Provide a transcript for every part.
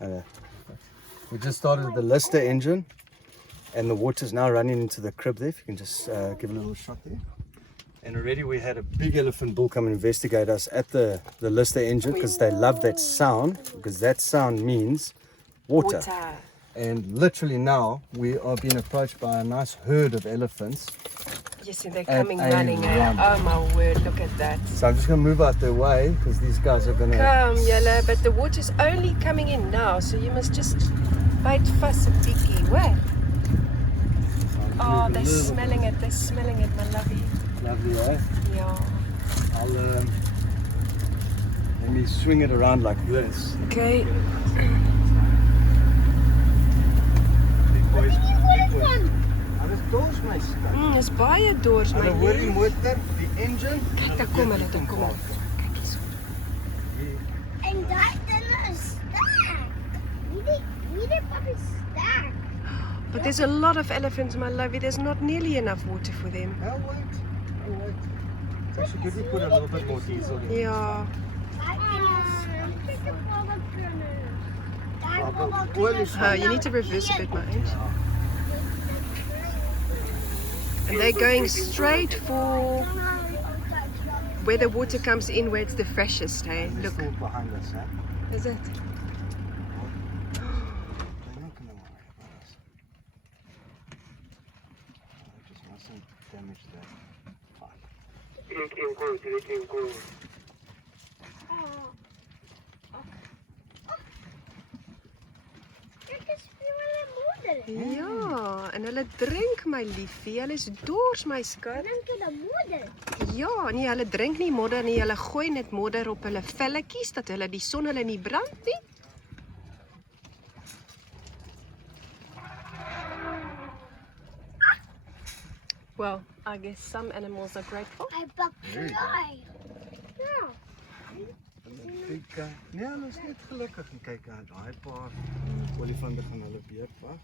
We just started the Lister engine, and the water's now running into the crib there. If you can just give it a little shot there. And already we had a big elephant bull come and investigate us at the Lister engine because they love that sound, because that sound means water. And literally now we are being approached by a nice herd of elephants. Yes, and they're coming running. Oh my word, look at that. So I'm just going to move out their way because these guys are going to... Come, Yella, but the water's only coming in now, so you must just bite fast a biggie. Where? Oh, they're smelling it, my lovey. Lovely, eh? Yeah. I'll let me swing it around like this. Okay. Big boys. Alles dors my skat. Is baie dors my. Hulle hoor die motor, die engine. Kyk, daar kom hulle. Kyk hier so. En daai ding is sterk. Wie die pap is sterk. But there's a lot of elephants, my lovey. There's not nearly enough water for them. I'll wait. So she could put a little bit more diesel in. Yeah. You need to reverse a bit, mate. And they're going straight for where the water comes in, where it's the freshest, hey? Look. Still behind us, eh? Is it? They're not going to worry about us. I just mustn't damage that pipe. Ja, en hulle drink my liefie. Hulle is dors my skat. Drink hulle modder? Ja, nee, hulle drink nie modder nie. Hulle gooi net modder op hulle velletjies dat hulle die son hulle nie brand nie. Well, I guess some animals are grateful. Hy bak fly. Ja. Nee, hulle is net gelukkig en kyk aan daai paar olifante gaan hulle beet wag.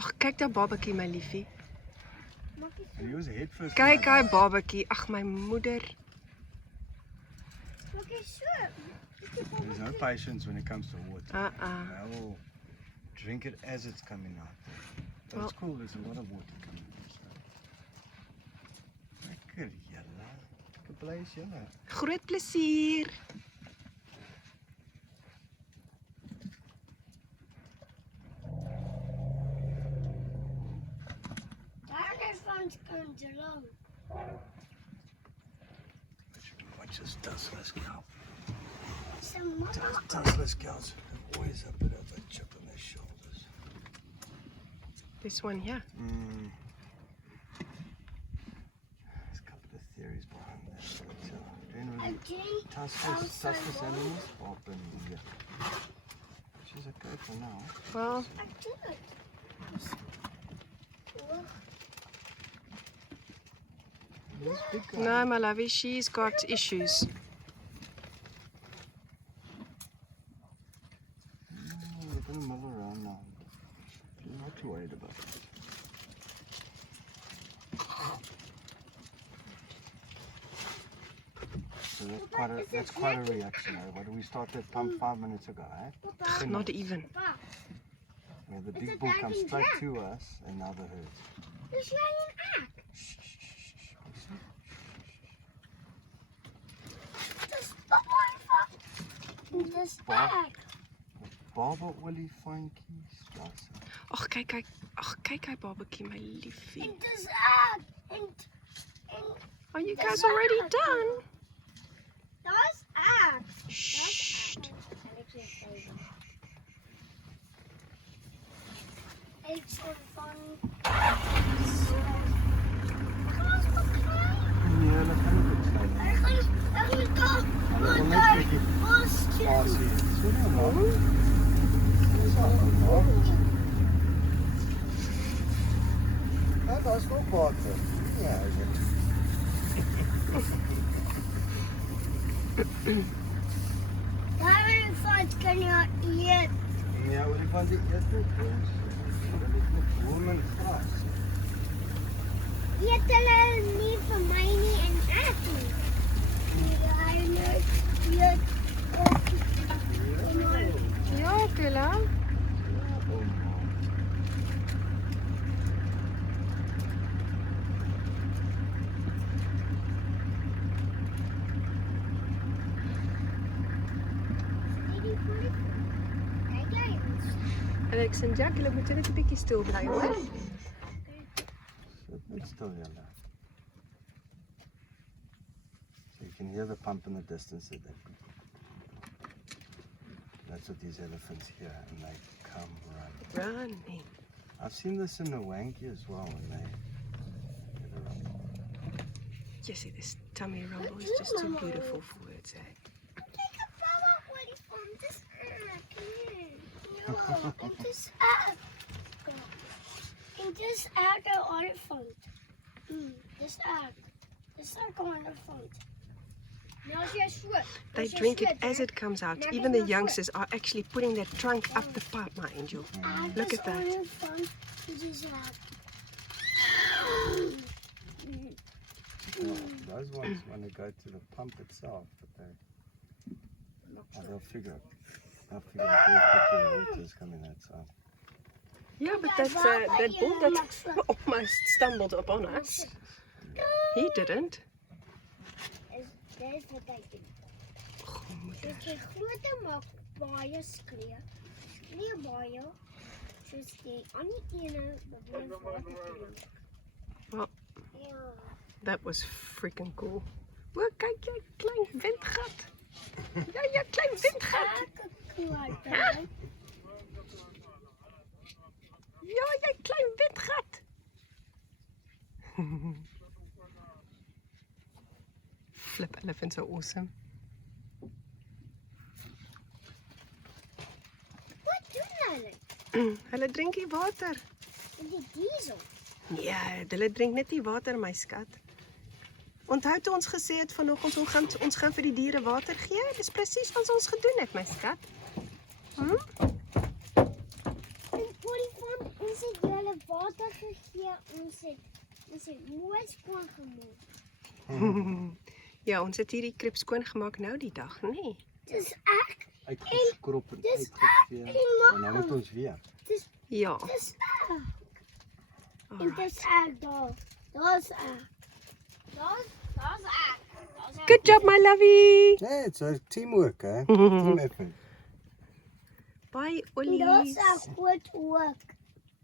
Ag, kyk daai babatjie my liefie. Kyk Kyk daai babatjie. Ag my moeder. Maak jy so. There's no patience when it comes to water. No, drink it as it's coming out. But it's cool, there's a lot of water coming out. Lekker julle. Lekker bly is julle. Groot plesier. Daar is van Skandelang. Watch this dustless cow. Some mama. Dustless cows always have a bit of a chip on their shoulders. This one here. There's a couple of theories behind that. But, generally, tuskless animals are beneath here. She's okay for now. Well, I do it. This big guy. no, my lovey, she's got issues. We're going to mull around now. I'm not too worried about it. So that's quite a reaction. What we started pump 5 minutes ago, eh? Not even. Yeah, the big bull comes straight to us, and now the herd. Dis jy en ek. Dis baie. Dis ek. Baba olifantjies. Ag, kyk. Ag, kyk hy babatjie my liefie. En dis ek. En Are you guys already done? Daar's ek. Shh. Ek sê van Nee, hulle gaan nie goed staan nie. Ek gaan kom. Hulle wil net bietjie spasie hê. So nou maar. Daar's nog water. Ja, Daar is kan jy eet. ja, olifant eet ook. Hulle eet net boom en gras. Eet hulle nie vir my nie Hier. Ja, Killa. Alex en Jack, julle moet net 'n bietjie stil bly, hoor. Sit net stil, julle. So you can hear the pump in the distance. That's what these elephants hear, and they come running. Running. I've seen this in the Wanky as well, when they get a rumble. You see, this tummy rumble is just too beautiful for words, eh? Kijk, een papa olifant. Het is erg. Ja, het is erg. Het is erg een olifant. Het is erg. Het is erg een olifant. Nou, als jij zo. They drink it as it comes out. Even the youngsters are actually putting their trunk up the pipe, my angel. Look at that. Olifant. Het is erg. Those ones, when they go to the pump itself, but they'll figure it. They'll figure out very quickly the water's coming out. So. Yeah, but that bull that almost stumbled upon us, he didn't. Dit is wat hy doen. Dus die grote maak baie skree. Skree baie. Soos die ander ene beweeg water toe. Well, Ja. that was freaking cool. O, kyk jy klein windgat. Ja, jy klein windgat. Hè? Ja, jy klein windgat. Flip elephants are awesome. Wat doen hulle? Hulle drink die water. Die diesel. Nee, hulle drink net die water, my skat. Onthou toe ons gesê het vanoggend ons gaan vir die diere water gee? Dis presies wat ons gedoen het, my skat. En olifant, ons het julle water gegee. Ons het mooi skoon gemaak. Ja, ons het hierdie krib skoon gemaak nou die dag, nê? Nee. Dis ek. Uitgeskrop en Dis uitgevee. ek. En nou moet ons weer. Ja. Dis ek. En dis ek daar. Daar's ek. Daar's ek. Good job, my lovey. Yeah, it's a teamwork, eh? Team effort. Bye, En daar's Ollies. ek goed ook.